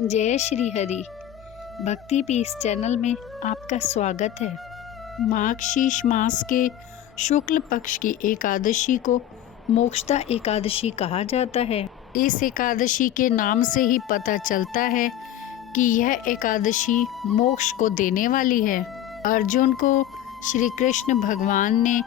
जय श्री हरि। भक्ति piece channel में आपका स्वागत है। माघ शीश मास के शुक्ल पक्ष की एकादशी को मोक्षदा एकादशी कहा जाता है। इस एकादशी के नाम से ही पता चलता है कि यह एकादशी मोक्ष को देने वाली है। अर्जुन को श्री कृष्ण भगवान ने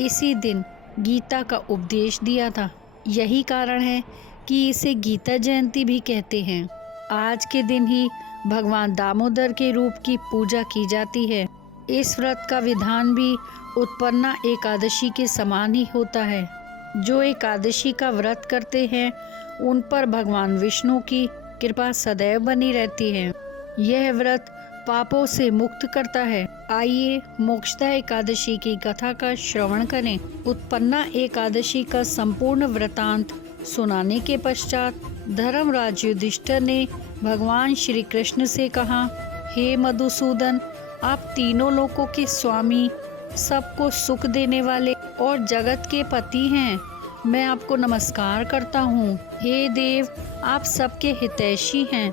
इसी दिन गीता का उपदेश दिया था। यही कारण है कि इसे गीता जयंती भी कहते हैं। आज के दिन ही भगवान दामोदर के रूप की पूजा की जाती है। इस व्रत का विधान भी उत्पन्ना एकादशी के समान ही होता है। जो एकादशी का व्रत करते हैं उन पर भगवान विष्णु की कृपा सदैव बनी रहती है। यह व्रत पापों से मुक्त करता है। आइए मोक्षदा एकादशी की कथा का श्रवण करें। उत्पन्ना एकादशी का संपूर्ण वृतांत सुनाने के पश्चात धर्मराज युधिष्ठिर ने भगवान श्री कृष्ण से कहा, हे मधुसूदन, आप तीनों लोकों के स्वामी, सबको सुख देने वाले और जगत के पति हैं। मैं आपको नमस्कार करता हूँ। हे देव, आप सबके हितैषी हैं।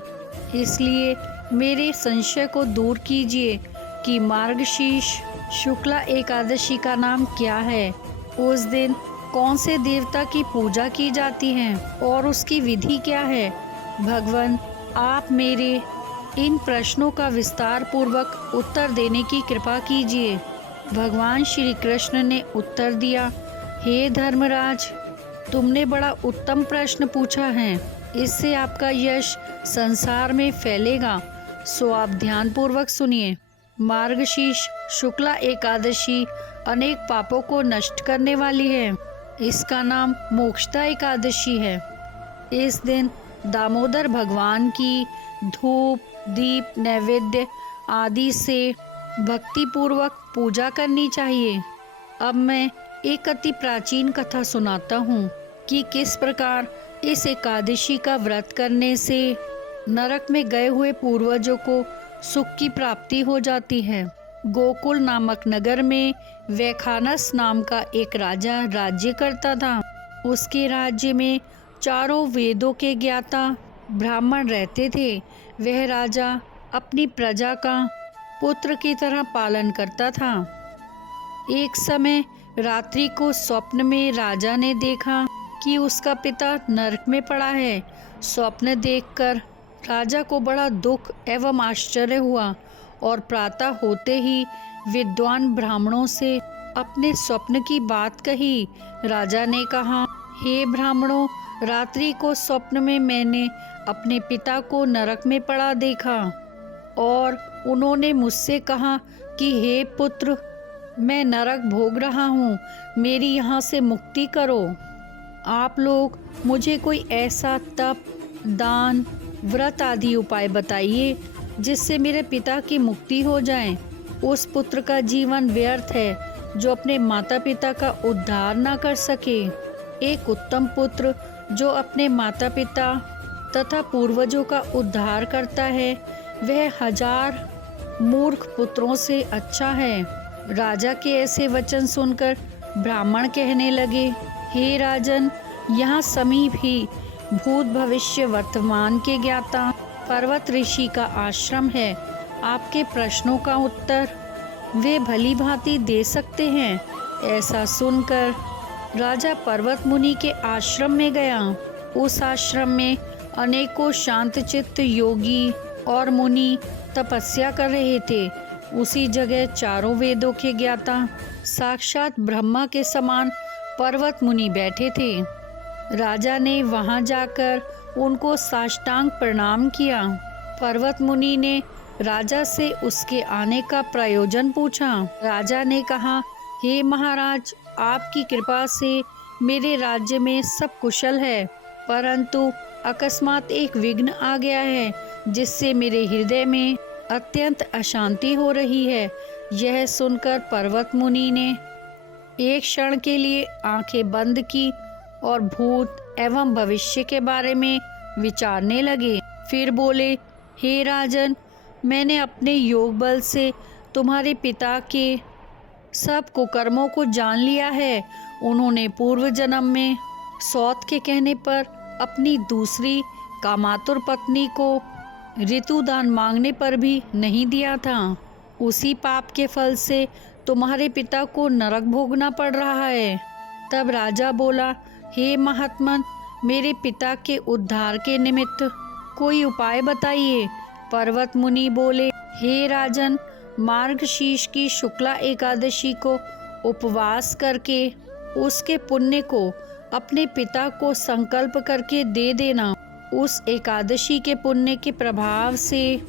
इसलिए मेरे संशय को दूर कीजिए कि मार्गशीर्ष शुक्ला एकादशी का नाम क्या है। उस दिन कौन से देवता की पूजा की जाती है और उसकी विधि क्या है। भगवान, आप मेरे इन प्रश्नों का विस्तार पूर्वक उत्तर देने की कृपा कीजिए। भगवान श्री कृष्ण ने उत्तर दिया, हे धर्मराज, तुमने बड़ा उत्तम प्रश्न पूछा है। इससे आपका यश संसार में फैलेगा, सो आप ध्यान पूर्वक सुनिए। मार्गशीर्ष शुक्ला एकादशी अनेक पापों को नष्ट करने वाली है। इसका नाम मोक्षदा एकादशी है। इस दिन दामोदर भगवान की धूप, दीप, नैवेद्य आदि से भक्ति पूर्वक पूजा करनी चाहिए। अब मैं एक अति प्राचीन कथा सुनाता हूँ कि किस प्रकार इस एकादशी का व्रत करने से नरक में गए हुए पूर्वजों को सुख की प्राप्ति हो जाती है। गोकुल नामक नगर में वैखानस नाम का एक राजा राज्य करता था। उसके राज्य में चारों वेदों के ज्ञाता ब्राह्मण रहते थे। वह राजा अपनी प्रजा का पुत्र की तरह पालन करता था। एक समय रात्रि को स्वप्न में राजा ने देखा कि उसका पिता नरक में पड़ा है। स्वप्न देखकर राजा को बड़ा दुख एवं आश्चर्य हुआ और प्रातः होते ही विद्वान ब्राह्मणों से अपने स्वप्न की बात कही। राजा ने कहा, हे ब्राह्मणों, रात्रि को स्वप्न में मैंने अपने पिता को नरक में पड़ा देखा और उन्होंने मुझसे कहा कि हे पुत्र, मैं नरक भोग रहा हूँ, मेरी यहाँ से मुक्ति करो। आप लोग मुझे कोई ऐसा तप, दान, व्रत आदि उपाय बताइए जिससे मेरे पिता की मुक्ति हो जाए। उस पुत्र का जीवन व्यर्थ है जो अपने माता पिता का उद्धार ना कर सके। एक उत्तम पुत्र जो अपने माता पिता तथा पूर्वजों का उद्धार करता है, वह 1000 मूर्ख पुत्रों से अच्छा है। राजा के ऐसे वचन सुनकर ब्राह्मण कहने लगे, हे राजन, यहाँ समीप ही भूत भविष्य वर्तमान के ज्ञाता पर्वत ऋषि का आश्रम है। आपके प्रश्नों का उत्तर वे भली भांति दे सकते हैं। ऐसा सुनकर राजा पर्वत मुनि के आश्रम में गया। उस आश्रम में अनेकों शांतचित्त योगी और मुनि तपस्या कर रहे थे। उसी जगह चारों वेदों के ज्ञाता साक्षात ब्रह्मा के समान पर्वत मुनि बैठे थे। राजा ने वहां जाकर उनको साष्टांग प्रणाम किया। पर्वत मुनि ने राजा से उसके आने का प्रयोजन पूछा। राजा ने कहा, हे महाराज, आपकी कृपा से मेरे राज्य में सब कुशल है, परंतु अकस्मात एक विघ्न आ गया है जिससे मेरे हृदय में अत्यंत अशांति हो रही है। यह सुनकर पर्वत मुनि ने एक क्षण के लिए आंखें बंद की और भूत एवं भविष्य के बारे में विचारने लगे। फिर बोले, हे राजन, मैंने अपने योग बल से तुम्हारे पिता के सब कुकर्मों को जान लिया है। उन्होंने पूर्व जन्म में सौत के कहने पर अपनी दूसरी कामातुर पत्नी को ऋतुदान मांगने पर भी नहीं दिया था। उसी पाप के फल से तुम्हारे पिता को नरक भोगना पड़ रहा है। तब राजा बोला, हे महात्मन, मेरे पिता के उद्धार के निमित्त कोई उपाय बताइए। पर्वत मुनि बोले, हे राजन, मार्गशीर्ष की शुक्ला एकादशी को उपवास करके उसके पुण्य को अपने पिता को संकल्प करके दे देना। उस एकादशी के पुण्य के प्रभाव से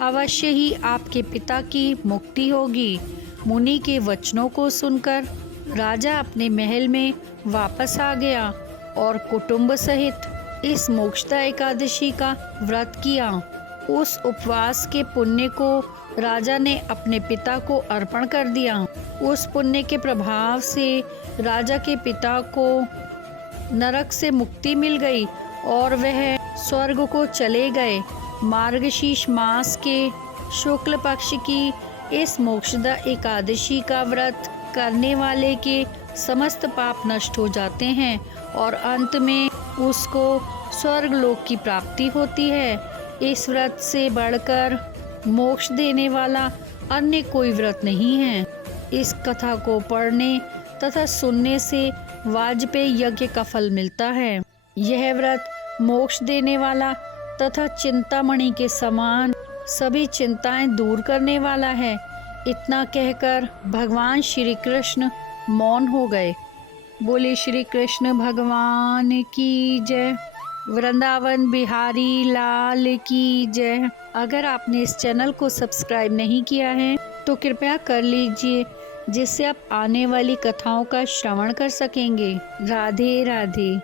अवश्य ही आपके पिता की मुक्ति होगी। मुनि के वचनों को सुनकर राजा अपने महल में वापस आ गया और कुटुंब सहित इस मोक्षदा एकादशी का व्रत किया। उस उपवास के पुण्य को राजा ने अपने पिता को अर्पण कर दिया। उस पुण्य के प्रभाव से राजा के पिता को नरक से मुक्ति मिल गई और वह स्वर्ग को चले गए। मार्गशीर्ष मास के शुक्ल पक्ष की इस मोक्षदा एकादशी का व्रत करने वाले के समस्त पाप नष्ट हो जाते हैं और अंत में उसको स्वर्ग लोक की प्राप्ति होती है। इस व्रत से बढ़कर मोक्ष देने वाला अन्य कोई व्रत नहीं है। इस कथा को पढ़ने तथा सुनने से वाजपेयी यज्ञ का फल मिलता है। यह व्रत मोक्ष देने वाला तथा चिंतामणि के समान सभी चिंताएं दूर करने वाला है। इतना कहकर भगवान श्री कृष्ण मौन हो गए। बोले श्री कृष्ण भगवान की जय। वृंदावन बिहारी लाल की जय। अगर आपने इस चैनल को सब्सक्राइब नहीं किया है तो कृपया कर लीजिए, जिससे आप आने वाली कथाओं का श्रवण कर सकेंगे। राधे राधे।